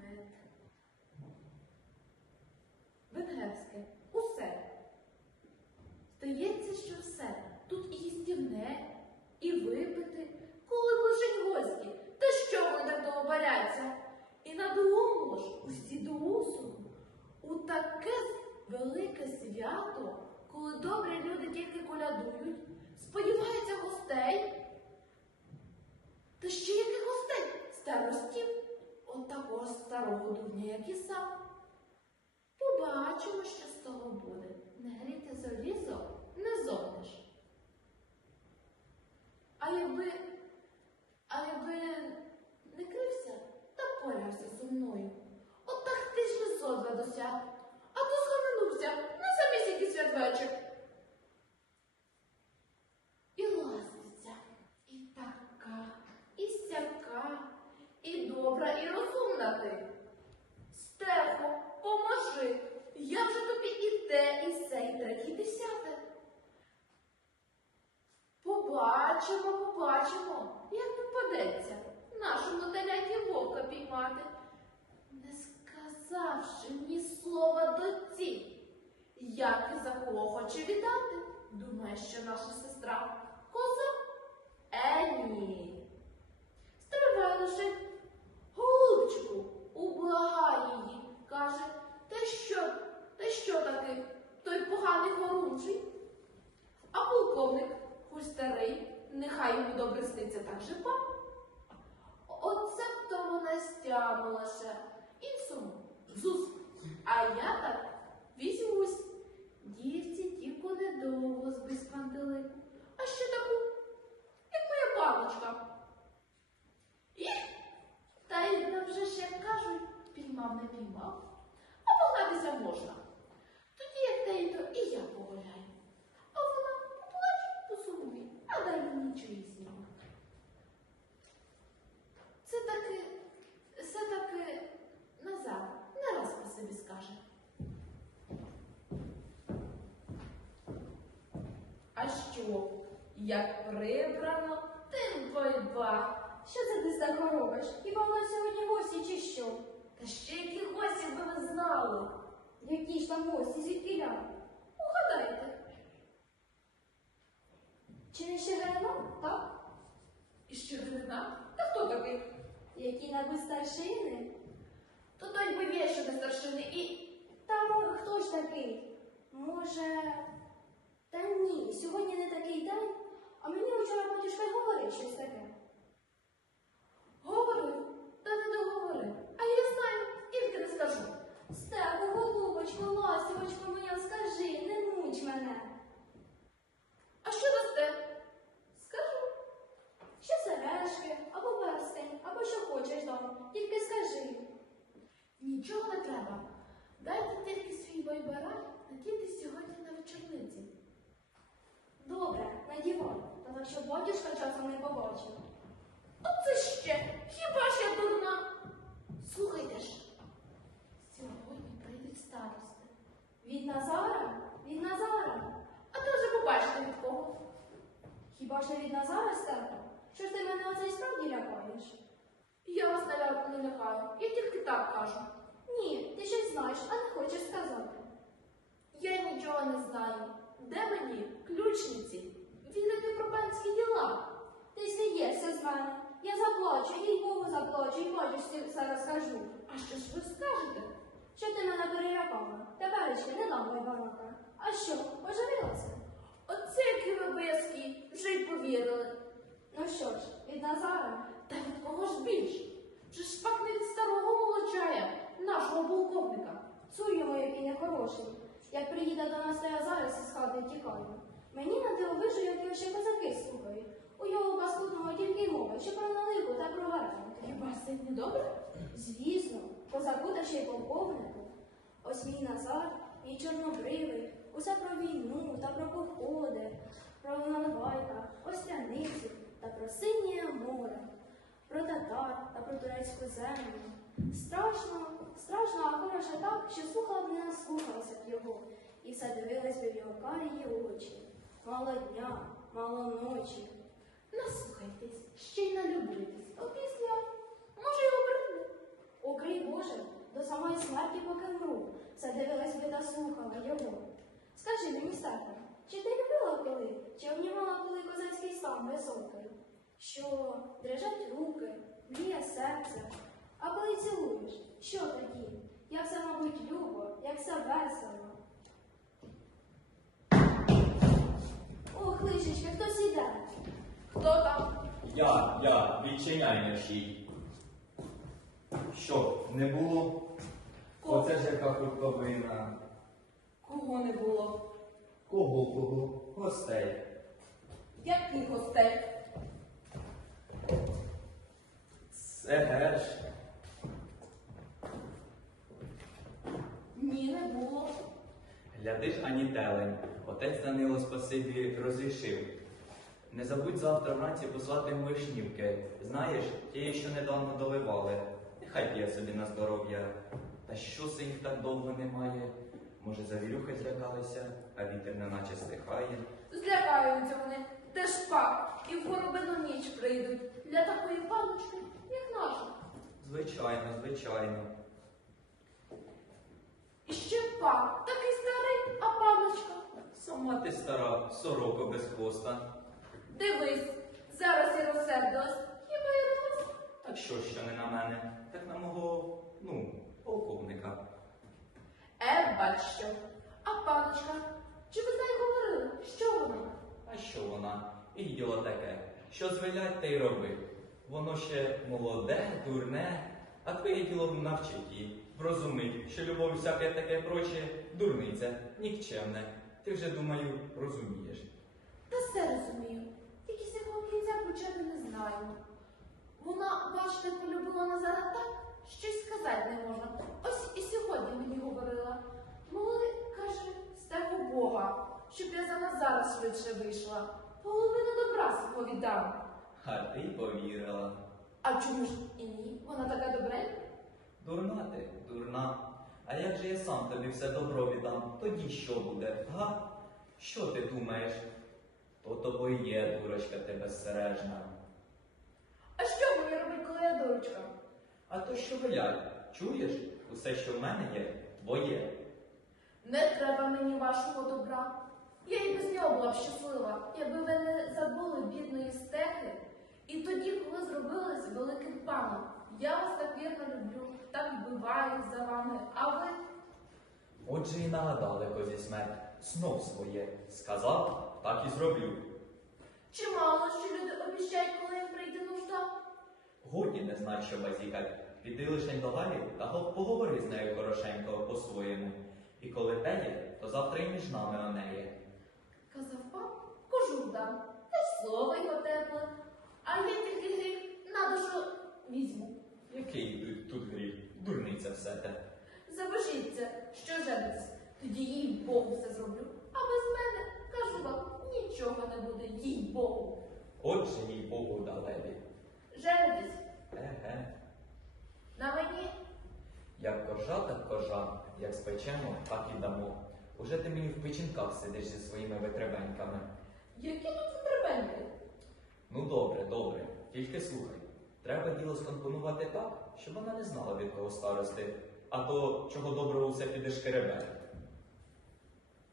мед. Венгерське. Усе. Здається, що все. Тут і їстівне, і випити. Коли лежать гості, та що вони так довго баряться? І на другому ж усі до усу. У таке велике свято, коли добрі люди тільки колядують, сподіваються гостей. Та ще яких гостей? Старостів, от такого старого дурня, як і сам. Побачимо, що з того буде. Не гріти залізо не зовниш. А якби, а якби не крився та порався зо мною. От так ти ж зодва досяг, а то схаменувся на самісінький святвечір. І ластиться, і така, і сяка, і добра, і розумна ти. Стефо, поможи. Я вже тобі і те, і се, і третє, і десяте. Побачимо, побачимо, як попадеться нашому теляті вовка піймати, не сказавши ні слова доці, як і за кого хоче віддати. Думає, що наша сестра коза? Е, ні. Стривай лише ублагай її, каже, та що, та що таки, той поганий хорунжий? А полковник, хоч старий, нехай йому добре сниться так же пан. Оце б то вона стямилася. Іншому зус. А я так візьмусь. Дівці тільки недовго збись пантелику. А ще таку, як моя паночка. І та й вже як кажуть, піймав не піймав, а погнатися можна. Тоді як те, й то і я погуляю. А вона поплаче, посумує, а дай мені нічого знімати. Це таки, це таки назад, не раз про собі скаже. А що, як прибрано, тим бойба. Що це ти так робиш? Хіба в нас сьогодні гості чи що? Та ще які гості би ви знали? Гості, звідкіля? Угадайте. Чи не Щедрина, так? І що Щедрина? Та хто такий? Які набу старшини? То той би вішати старшини і. Та може хто ж такий? Може. Та ні, сьогодні не такий день, а мені вчора батюшка й говорив щось таке. Говорив, та не договорив. А я знаю, тільки не скажу. Стеку, голубочко, ластівочко моя, скажи, не муч мене. А що дасте? Скажу. Що сережки, або перстень, або що хочеш дам, тільки скажи. Нічого не треба. Дайте тільки свій байбарай надіти сьогодні на вечорниці. Добре, надівай, та так щоб батюшка часом не побачив. Оце ще! Хіба ж я дурна? Слухайте ж. Сьогодні прийдуть старости. Від Назара? Від Назара? А ти вже побачите від кого. Хіба ж не від Назара, Степа? Що ж ти мене оце й справді лякаєш? Я вас не лякаю. Я тільки так кажу. Ні, ти щось знаєш, а не хочеш сказати. Я нічого не знаю. Де мені ключниці? Відати про панські діла. Ти смієшся з мене. Я заплачу, їй Богу заплачу, і батюшці все розкажу. А що ж ви скажете? Що ти мене перелякала? Теперечки не дам байбарака. А що, оживилася? Оце які ви боязкі, вже й повірили. Ну що ж, від Назара? Та від кого ж більш? Вже ж пак не від старого молочая, нашого полковника. Цур його, який нехороший. Як приїде до нас, я зараз із хати тікаю. Мені на дивовижу, як його ще козаки слухають. У його паскудного тільки мова, що про налику та про верхню. Хіба це не добре? Звісно, козаку та ще й полковнику. Ось мій Назар, мій чорнобривий, усе про війну та про походи, про наливайка, остряницю та про синє море, про татар та про турецьку землю. Страшно, страшно, а хороше так, що слухала б не наслухалася б його, і все дивилась би в його карії очі. Мало дня, мало ночі. Наслухайтесь, ще й налюбитесь. Опісля, може, й обридне. Окрій Боже, до самої смерті поки вмру, все дивилась би та слухала його. Скажи мені, Степан, чи ти любила коли, чи обнімала коли козацький стан високий, що дрижать руки, мліє серце, а коли цілуєш, що тоді? Як все, мабуть, любо, як все весело. Ох, лишечки, хтось іде. Хто там? Я, я, відчиняй мерщій. Що, не було? Оце ж яка хуртовина. Кого не було? Кого кого? Гостей. Який гостей? Еге ж. Ні, не було. Глядиш, ані телень. Отець Данило спасибі розрішив. Не забудь завтра вранці послати йому вишнівки. Знаєш, ті, що недавно доливали. Нехай п'є собі на здоров'я. Та що це їх так довго немає? Може, завірюхи злякалися, а вітер неначе стихає. Злякаються вони. Де ж пак? І в горобину ніч прийдуть. Для такої паночки, як наша. Звичайно, звичайно. І ще пак, такий старий, а паночка. Сама ти стара, сороко без хвоста. Дивись, зараз я розсердилась. Хіба я не вас? Так що, що не на мене, так на мого, ну, полковника. Е, бач що. А паночка, чи ви з нею говорили? Що вона? А що вона? І діло таке, що звелять, те й роби. Воно ще молоде, дурне, а твоє діло навчить її, врозумить, що любов всяке таке проче дурниця, нікчемне. Ти вже, думаю, розумієш. Та все розумію. Тільки з якого кінця почати не знаю. Вона, бачите, полюбила Назара так, що й сказати не можна. Ось і сьогодні мені говорила. Моли, каже, з того Бога, щоб я за Назара швидше вийшла. Половину добра свого віддам. А ти повірила. А чому ж і ні? Вона така добренька. Дурна ти, дурна. А як же я сам тобі все добро віддам, тоді що буде, га? Що ти думаєш? То тобо й є, дурочка ти безсережна. А що мені робить, коли я дурочка? А то що велять? Чуєш? Усе, що в мене є, твоє. Не треба мені вашого добра. Я і без нього була б щаслива, якби ви не забули бідної стехи. І тоді, коли зробились великим паном, я вас так вірно люблю, так вбиваю за вами, а ви Отже і нагадали козі смерть, знов своє. Сказав, так і зроблю. чимало що люди обіщають, коли їм прийде нужда. Годі не знай, що базікать. Піди лишень до Галі та го- поговори з нею хорошенько по-своєму. І коли те є, то завтра і між нами о неї. Казав пан, кожух дам, та й слово його тепле. А я тільки гріх на душу візьму. Який тут, гріх? Дурниця все те. Забожіться, що женитесь, тоді їй Богу все зроблю. А без мене, кажу вам, нічого не буде, їй Богу. Отже їй Богу далебі. Женитесь Еге. на мені, Як коржа, так коржа, як спечемо, так і дамо. Уже ти мені в печінках сидиш зі своїми витребеньками. які тут затребеньки? Ну добре, добре, тільки слухай. Треба діло скомпонувати так, щоб вона не знала від кого старости, а то чого доброго все піде шкеребе.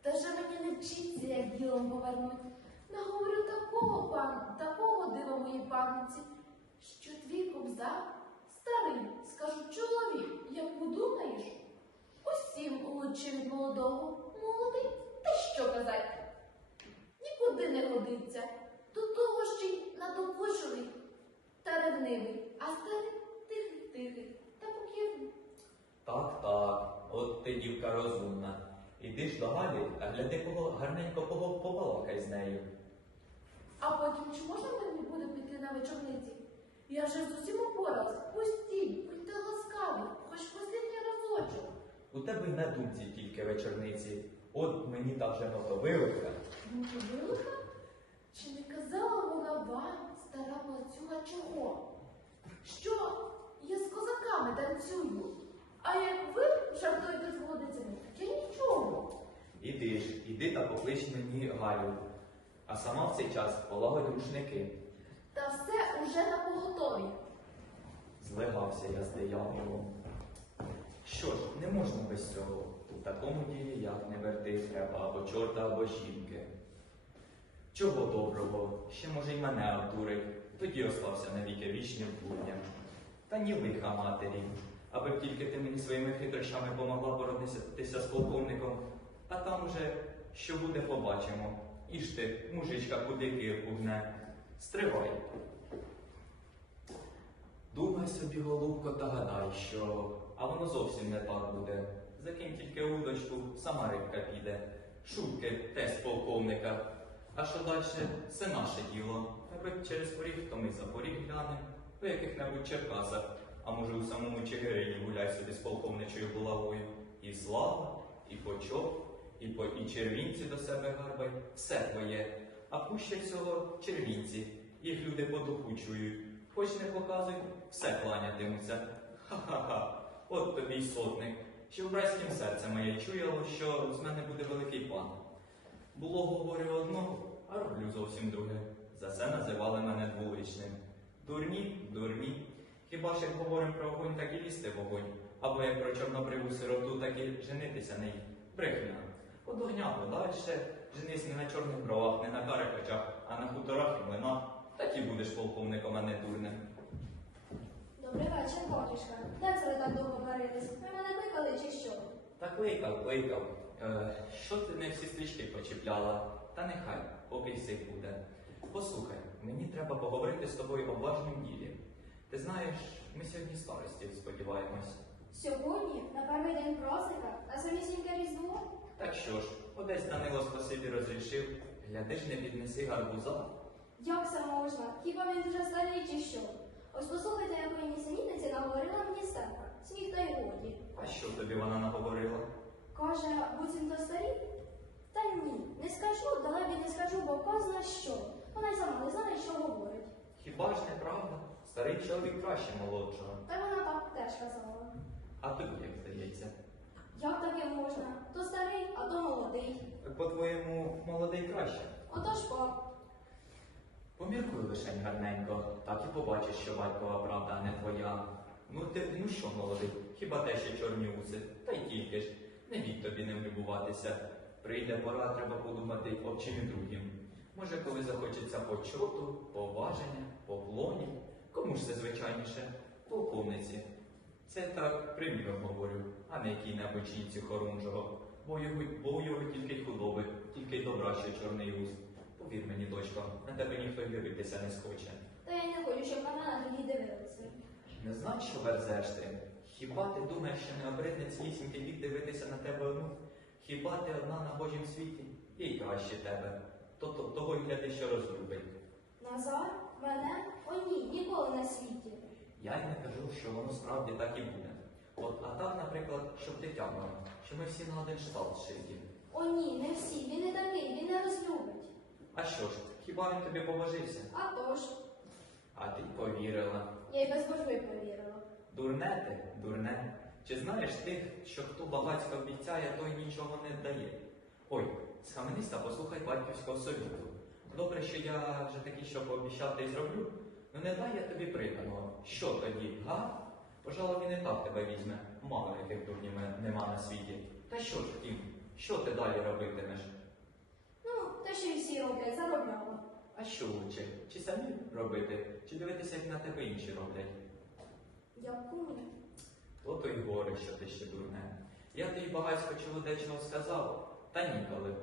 Та же мені не вчиться, як ділом повернуть. Наговорю такого пан, такого дива моїй панниці, що твій кобзар старий, скажу чоловік, як подумаєш, усім лучше від молодого. Молодий, та що казать? Нікуди не годиться. До того ще й надокучливий та ревнивий, а старий тихий, тихий та покірний. Так, так, от ти дівка розумна. Іди ж до Галі, а гляди кого гарненько кого побалакай з нею. А потім чи можна мені буде піти на вечорниці? Я вже з усім упоралась. Пустіть, будьте ласкаві, хоч останній разочок. У тебе й на думці тільки вечорниці. От мені та вже мотовилика. Мовилка? Чи не казала вона вам, стара плацюга, чого? працюю. А як ви жартуєте з молодицями, то нічого. Іди ж, іди та поклич мені Галю. А сама в цей час полагодь рушники. Та все уже на поготові. Злегався я з дияволом. Що ж, не можна без цього. У такому ділі як не верти треба або чорта, або жінки. Чого доброго, ще може й мене обдурить, тоді ослався навіки вічним будням. Та ні лиха матері, аби б тільки ти мені своїми хитрощами помогла боротися з полковником, а там уже що буде, побачимо. Іж ти, мужичка, куди Київ пугне. Стривай. Думай собі, голубко, та гадай, що а воно зовсім не так буде. Закинь тільки удочку, сама рибка піде. Шутки теж полковника. А що далі, це наше діло. Аби через поріг, то ми за поріг глянемо, в яких-небудь Черкасах, а може у самому Чигирині гуляй собі з полковничою булавою. І слава, і почок, і, по, і червінці до себе гарбай, все твоє. А пуще всього червінці, їх люди по духу чують. Хоч не показуй, все кланятимуться. Ха-ха-ха, от тобі й сотник. Ще в братськім серце моє чуяло, що з мене буде великий пан. Було, говорю, одно, а роблю зовсім друге. За це називали мене двуличним. Дурні, дурні. Хіба ж як говоримо про огонь, так і лізти в огонь, або як про чорнобриву сироту, так і женитися на ній. Брехня. От огня подальше, женись не на чорних бровах, не на карих очах, а на хуторах і млинах. Так і будеш полковником, а не дурним. Добрий вечір, батюшка. Де це ви так довго варились? Ви мене кликали чи що? Та кликав, кликав. Е, що ти не всі стрічки почіпляла? Та нехай, поки все буде. Послухай, мені треба поговорити з тобою о важнім ділі. Ти знаєш, ми сьогодні старості сподіваємось. Сьогодні, на перший день праздника, на самісіньке різдво? Так що ж, одесь Данило спасибі розрішив, глядиш, не піднеси гарбуза. Як це можна? Хіба він дуже старий чи що? Ось послухайте, якої нісенітниці наговорила мені степа. Сміх та й годі. А що тобі вона наговорила? Каже, буцімто старий? Та ні, не скажу, далебі не скажу, бо козна що. Вона й сама не знає, що говорить. Хіба ж не правда? Старий чоловік краще молодшого. Та й вона так теж казала. А тобі як здається? Як таке можна? То старий, а то молодий. Так по-твоєму, молодий краще. Отож пап. Поміркуй лишень гарненько, так і побачиш, що батькова правда, не твоя. Ну ти ну що, молодий, хіба те ще чорні уси? Та й тільки ж, не вік тобі ним любуватися. Прийде пора, треба подумати об чим і другим. Може, коли захочеться почоту, поваження, поклонів. Кому ж це звичайніше? Полковниці. Це так приміром говорю, а не якій-небудь жінці хорунжого. Бо у його тільки й худоби, тільки й добра, що чорний ус. Повір мені, дочко, на тебе ніхто й дивитися не схоче. Та я не хочу, щоб на мене тоді дивилися. Не знаєш, що верзеш ти? Хіба ти думаєш, що не обридне цілісінький вік дивитися на тебе одну? Хіба ти одна на Божім світі? Їй краще тебе. То, то, того й гляди, що розлюбить. Назар? Мене? О ні, ніколи на світі. Я й не кажу, що воно справді так і буде. От, а так, наприклад, щоб ти тягнула, що ми всі на один штат шиті. О ні, не всі, він не такий, він не розлюбить. А що ж, хіба він тобі побожився? А то ж, А ти повірила. я й без божби повірила. Дурне ти, дурне. Чи знаєш тих, що хто багатько обіцяє, той нічого не дає? Ой, схаменись та послухай батьківського совіту. Добре, що я вже такий, що пообіцяв, та й зроблю. Ну не дай я тобі приданого. Що тоді, га? Пожалуй, він і так тебе візьме. Мало яких дурнів нема на світі. Та що ж втім? Що ти далі робитимеш? Ну, те, що й всі роблять, заробляла. А що лучше? Чи самі робити, чи дивитися, як на тебе інші роблять? Яку? То то й горе, що ти ще дурне. Я тобі багатько чого дечого сказав, та ніколи.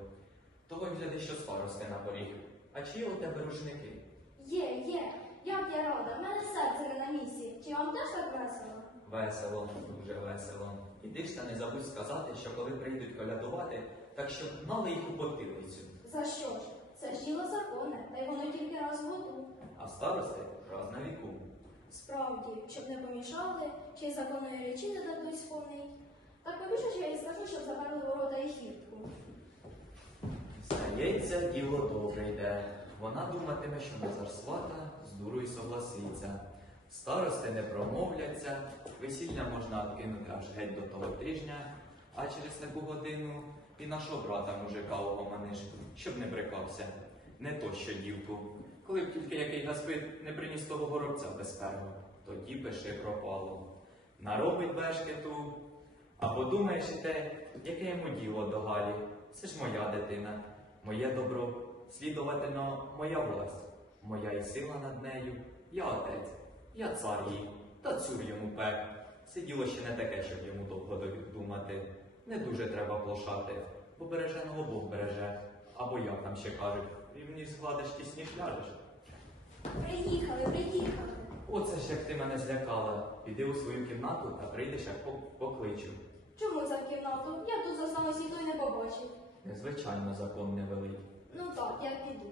Того й гляди, що старости на поріг. А чи є у тебе рушники? Є, є. Як я рада, в мене серце не на місці. Чи вам теж так весело? Весело, дуже весело. Іди ж та не забудь сказати, що коли прийдуть колядувати, так щоб гнали їх у потилицю. За що ж? Це ж діло законне, та й воно тільки раз в году. А старости раз на віку. Справді, щоб не помішали, чи й законної речі не дадуть сповнить. Так побільше ж я їй скажу, щоб заперли ворота і хіртку. Здається, діло добре йде. Вона думатиме, що Назар свата з дурою согласиться. Старости не промовляться, весілля можна кинути аж геть до того тижня, а через таку годину і нашого брата мужика угомониш, щоб не брикався. Не то що дівку. Коли б тільки який гаспит не приніс того горобця без тоді пиши пропало. Наробить бешкету, а подумаєш і те, яке йому діло до Галі. Це ж моя дитина, моє добро, слідуватино моя власть, моя і сила над нею, я отець, я цар їй, та цур йому пек. Це діло ще не таке, щоб йому довго думати. Не дуже треба плошати, бо береженого Бог береже, або як там ще кажуть, рівні згладиш тісні ляжеш. Приїхали, приїхали. Оце ж як ти мене злякала. Піди у свою кімнату та прийдеш, як по- покличу. Чому за кімнату? Я тут за і той не побачив. Незвичайно закон не велить. Ну так, я піду.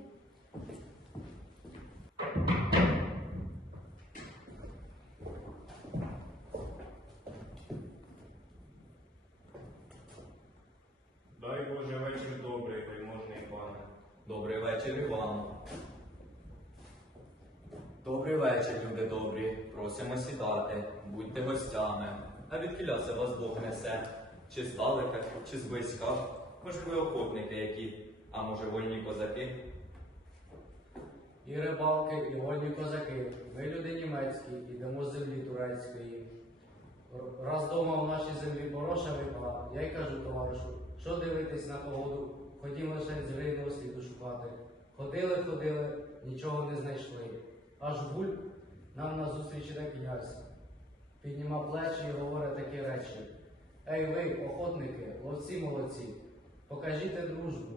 Добрий вечір, Іван. Добрий вечір, люди добрі. Просимо сідати, будьте гостями. А відкіля це вас Бог несе? Чи здалека, чи зблизька? Може, ви охотники які, а може вольні козаки? І рибалки, і вольні козаки. Ми люди німецькі, ідемо з землі турецької. Раз дома в нашій землі пороша випала, я й кажу товаришу, що дивитись на погоду, ходімо лише з грейного сліду шукати. Ходили, ходили, нічого не знайшли. Аж буль нам назустріч іде князь. Підніма плечі і говорить такі речі. Ей ви, охотники, ловці молодці, покажіть дружбу.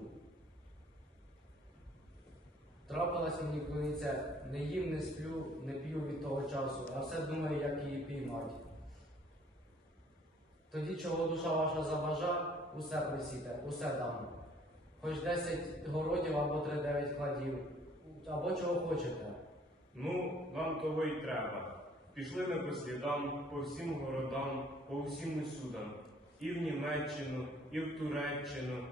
Трапилась мені кониця, не їм, не сплю, не п'ю від того часу, а все думаю, як її піймати. Тоді, чого душа ваша забажа, усе присіте, усе дам. Хоч десять городів або три дев'ять кладів, або чого хочете. Ну, нам того й треба. Пішли ми по слідам, по всім городам, по всім усюдам. І в Німеччину, і в Туреччину.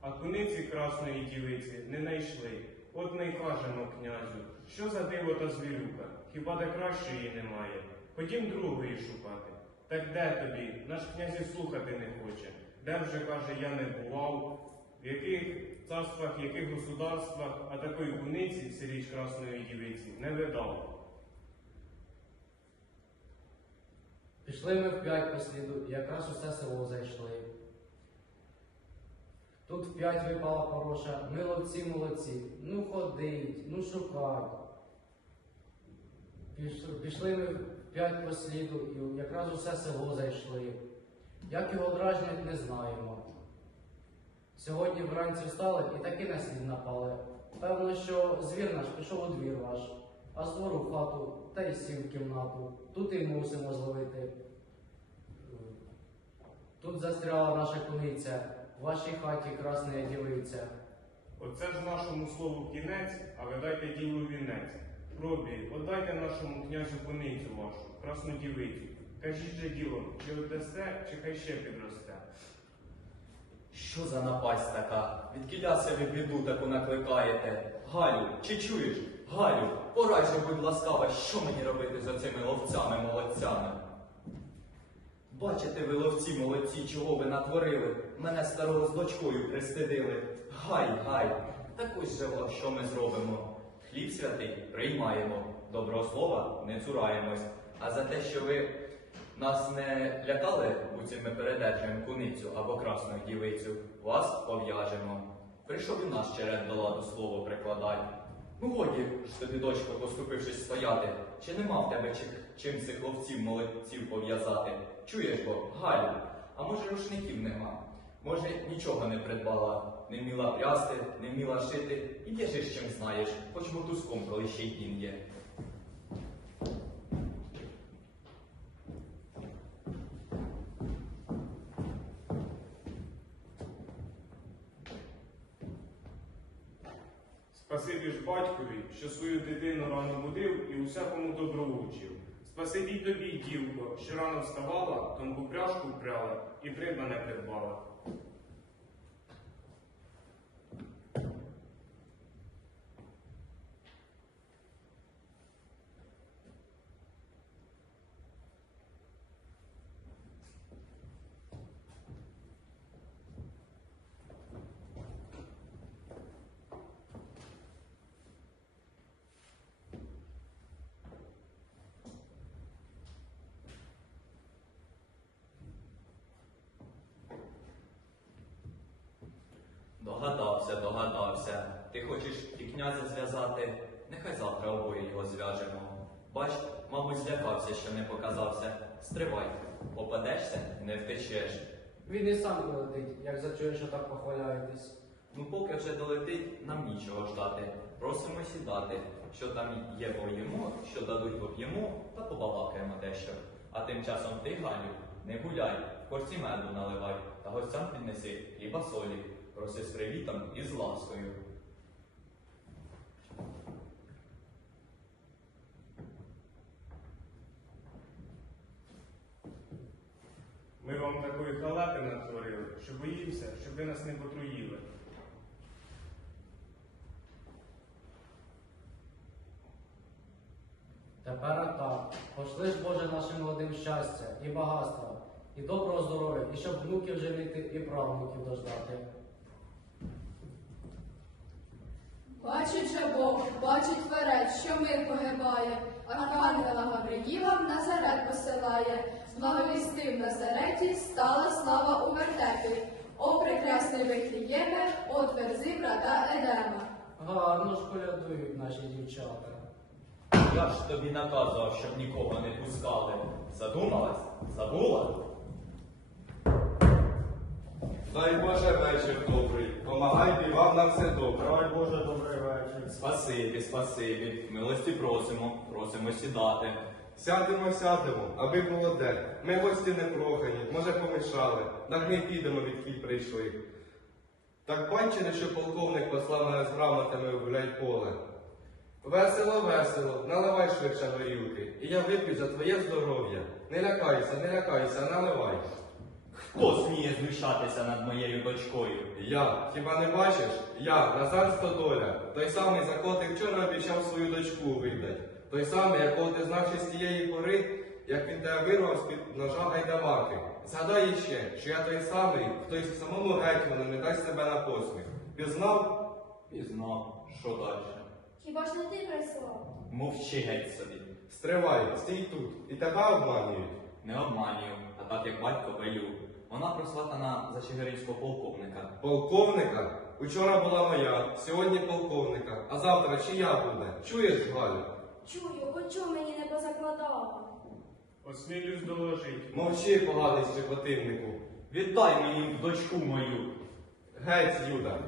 А куниці красної дівиці не найшли. От ми й кажемо князю, що за диво та звірюка? Хіба де кращої немає? Ходім другої шукати. Так де тобі? Наш князь і слухати не хоче. Де вже каже, я не бував, в яких царствах, в яких государствах, а такої куниці, сиріч красної дівиці, не видав. Пішли ми вп'ять по сліду, і якраз усе село зайшли. Тут вп'ять випала пороша, ми ловці молодці, ну ходить, ну шукать. Пішли ми вп'ять по сліду, і якраз усе село зайшли. Як його дражнять, не знаємо. Сьогодні вранці встали і таки на слід напали. Певно, що звір наш пішов у двір ваш, а з в хату та й сів в кімнату. Тут і мусимо зловити. Тут застряла наша куниця, в вашій хаті красна дівиця. Оце ж нашому слову кінець, а ви дайте ділу вінець. Пробі, отдайте нашому князю куницю вашу, красну дівицю. Кажіть же діло, чи отдасте, чи хай ще підросте. Що за напасть така? Відкіля себе біду таку накликаєте? Галю, чи чуєш? Галю, порадь же, будь ласкава, що мені робити з оцими ловцями молодцями? Бачите ви, ловці молодці, чого ви натворили? Мене старого з дочкою пристидили. Гай, гай, так ось же що ми зробимо? Хліб святий приймаємо, доброго слова не цураємось. А за те, що ви нас не лякали, буцім ми передержуємо куницю або красну дівицю, вас пов'яжемо. Прийшов і наш черед до ладу слово прикладай. Ну годі ж тобі, дочко, поступившись стояти, чи нема в тебе чи- чим цих ловців молодців пов'язати? Чуєш бо, Галю, а може рушників нема? Може, нічого не придбала, не вміла прясти, не вміла шити, і в'яжиш чим знаєш, хоч мотузком, коли ще й кін є. Батькові, що свою дитину рано будив і усякому добро учив. Спасибі тобі, дівко, що рано вставала, тонку пряжку впряла і придбане придбала. Догадався, догадався. Ти хочеш і князя зв'язати? Нехай завтра обоє його зв'яжемо. Бач, мабуть, злякався, що не показався. Стривай, попадешся, не втечеш. Він і сам долетить, як зачує, що так похваляєтесь. Ну, поки вже долетить, нам нічого ждати. Просимо сідати. Що там є, поїмо, що дадуть, поп'ємо, та побалакаємо дещо. А тим часом ти, Галю, не гуляй, в корці меду наливай, та гостям піднеси хліба солі, проси з привітом і з ласкою. Ми вам такої халати натворили, що боїмося, щоб ви нас не потруїли. Тепер так. Пошли ж Боже нашим молодим щастя і багатства, і доброго здоров'я, і щоб внуків женити, і правнуків дождати. Бачить же Бог, бачить тверець, що мир погибає, Архангела Гавриїла в Назарет посилає, благовістив в Назареті, стала слава у вертепі. О, прекрасний Вифлієме, о тверзи брата Едема. Гарно ж колядують наші дівчата. Я ж тобі наказував, щоб нікого не пускали. Задумалась? Забула? Дай Боже вечір добрий, помагай і вам на все добре. Дай Боже, добрий вечір. Спасибі, спасибі. Милості просимо, просимо сідати. Сядемо, сядемо, аби було де. Ми гості не прохані, може помішали, так ми підемо, відкіль прийшли. Так бачили, що полковник послав мене з грамотами у гуляй-поле. Весело, весело, наливай швидше горілки, і я вип'ю за твоє здоров'я. Не лякайся, не лякайся, наливай. Хто сміє знущатися над моєю дочкою? Я, хіба не бачиш? Я, Назар Стодоля, той самий, за кого ти вчора обіцяв свою дочку видать. Той самий, якого ти знав ще з тієї пори, як він тебе вирвав з-під ножа гайдамаки. Згадай іще, що я той самий, хто й самому гетьману не дасть себе на посміх. Пізнав? Пізнав, що далі? Хіба ж не ти прислав? Мовчи геть собі. Стривай, стій тут, і тебе обманюють. Не обманюю, а так як батько велю. Вона прослатана за чигиринського полковника. Полковника? Учора була моя, сьогодні полковника, а завтра чия буде? Чуєш, Галю? Чую, хоч мені не позакладала. Осмілюсь доложить. Мовчи, поганий щепотиннику. Віддай мені дочку мою. Геть, Юда.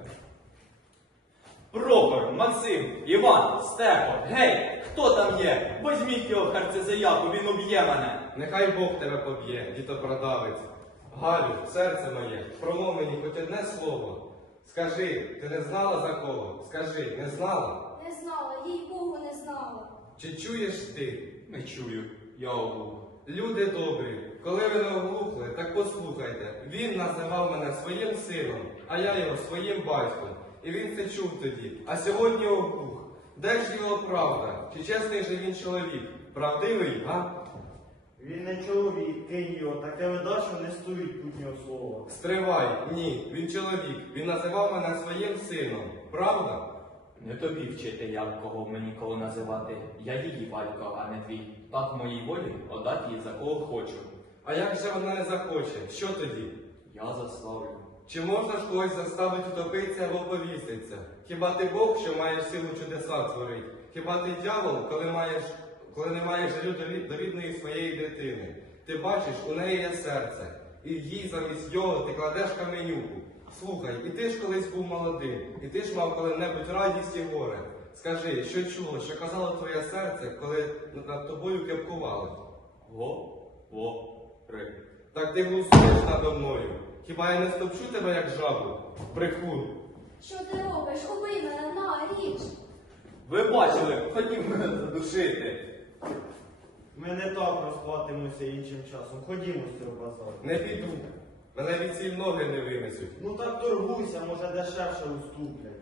Прохор, Максим, Іван, Степо, гей, хто там є? Возьміть його харцезаяку, він уб'є мене. Нехай Бог тебе поб'є, дітопродавець. Галю, серце моє, промов мені хоч одне слово. Скажи, ти не знала за кого? Скажи, не знала? Не знала, їй Богу не знала. Чи чуєш ти? Не чую, я оглух. Люди добрі, коли ви не оглухли, так послухайте. Він називав мене своїм сином, а я його своїм батьком. І він це чув тоді. А сьогодні оглух. Де ж його правда? Чи чесний же він чоловік? Правдивий, га? Він не чоловік, кинь його, таке видача не стоїть путнього слова. Стривай, ні, він чоловік. Він називав мене своїм сином. Правда? Не тобі вчити, як кого мені кого називати. Я її батько, а не твій. Так моїй волі отдати її за кого хочу. А як же вона не захоче? Що тоді? Я заславлю. Чи можна ж когось заставити утопитися або повіситься? Хіба ти Бог, що маєш силу чудеса творить? Хіба ти дьявол, коли маєш, коли не маєш жалю до рідної своєї дитини? Ти бачиш, у неї є серце, і їй замість його ти кладеш каменюку. Слухай, і ти ж колись був молодим, і ти ж мав коли-небудь радість і горе. Скажи, що чуло, що казало твоє серце, коли над тобою кепкували? Го, во, ри. Так ти глузуєш надо мною. Хіба я не стопчу тебе як жабу? Брехун. Що ти робиш? Убий мене, на, річ. Ви бачили, хотів мене задушити. Ми не так розплатимося іншим часом. Ходімо з цього базару. Не піду. Мене від ціль ноги не винесуть. Ну так торгуйся, може дешевше уступлять.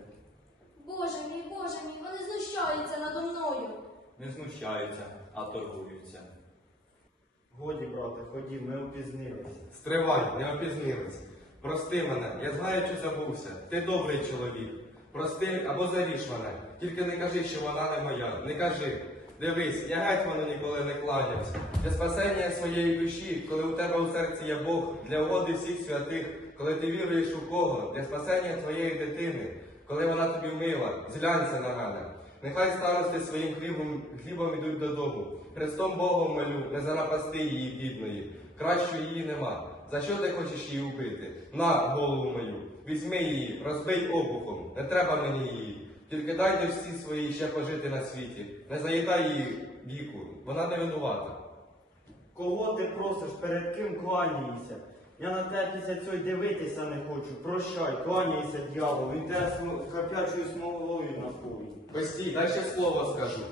Боже мій, Боже мій, вони знущаються надо мною. Не знущаються, а торгуються. Годі, брате, ходім, ми опізнилися. Стривай, не опізнились. Прости мене, я знаю, що забувся. Ти добрий чоловік. Прости або заріж мене. Тільки не кажи, що вона не моя. Не кажи. Дивись, я гетьману ніколи не кланявся. Для спасення своєї душі, коли у тебе у серці є Бог, для угоди всіх святих, коли ти віруєш у кого, для спасення твоєї дитини, коли вона тобі мила, зглянься на мене. Нехай старости своїм хлібом, хлібом ідуть додому. Христом Богом молю, не занапасти її бідної. Кращої її нема. За що ти хочеш її убити? На голову мою, візьми її, розбий обухом, не треба мені її. Тільки дайте всі свої ще пожити на світі. Не заїдай її віку, вона не винувата. Кого ти просиш, перед ким кланяєшся? Я на тебе після цього й дивитися не хочу. Прощай, кланяйся, дьявол, він тебе смо- храпячою смолою напоїть. Постій, дай ще слово скажу.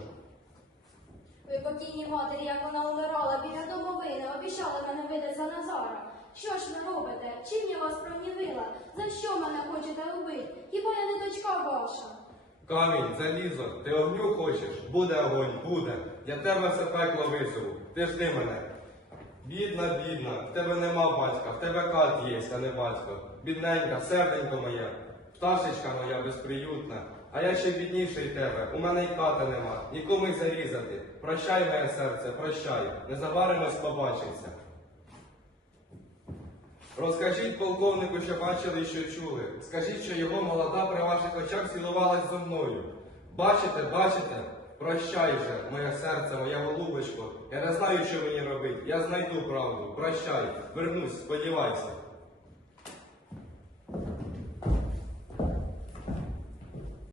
Ви покійній матері, як вона умирала біля домовини, обіщали мене видати за Назара. Що ж ви робите? Чим я вас прогнівила? За що мене хочете убити? Хіба я не дочка ваша? Камінь, залізо, ти огню хочеш? Буде огонь, буде. Я тебе все пекло визову. Ти жди мене. Бідна, бідна, в тебе нема батька, в тебе кат є, а не батько. Бідненька, серденько моя, пташечка моя безприютна. А я ще бідніший тебе, у мене й ката нема, нікому й зарізати. Прощай, моє серце, прощай, незабаримось побачимося. Розкажіть полковнику, що бачили і що чули. Скажіть, що його молода при ваших очах цілувалась зо мною. Бачите, бачите? Прощай же, моє серце, моя голубочко. Я не знаю, що мені робити. Я знайду правду. Прощай, вернусь, сподівайся.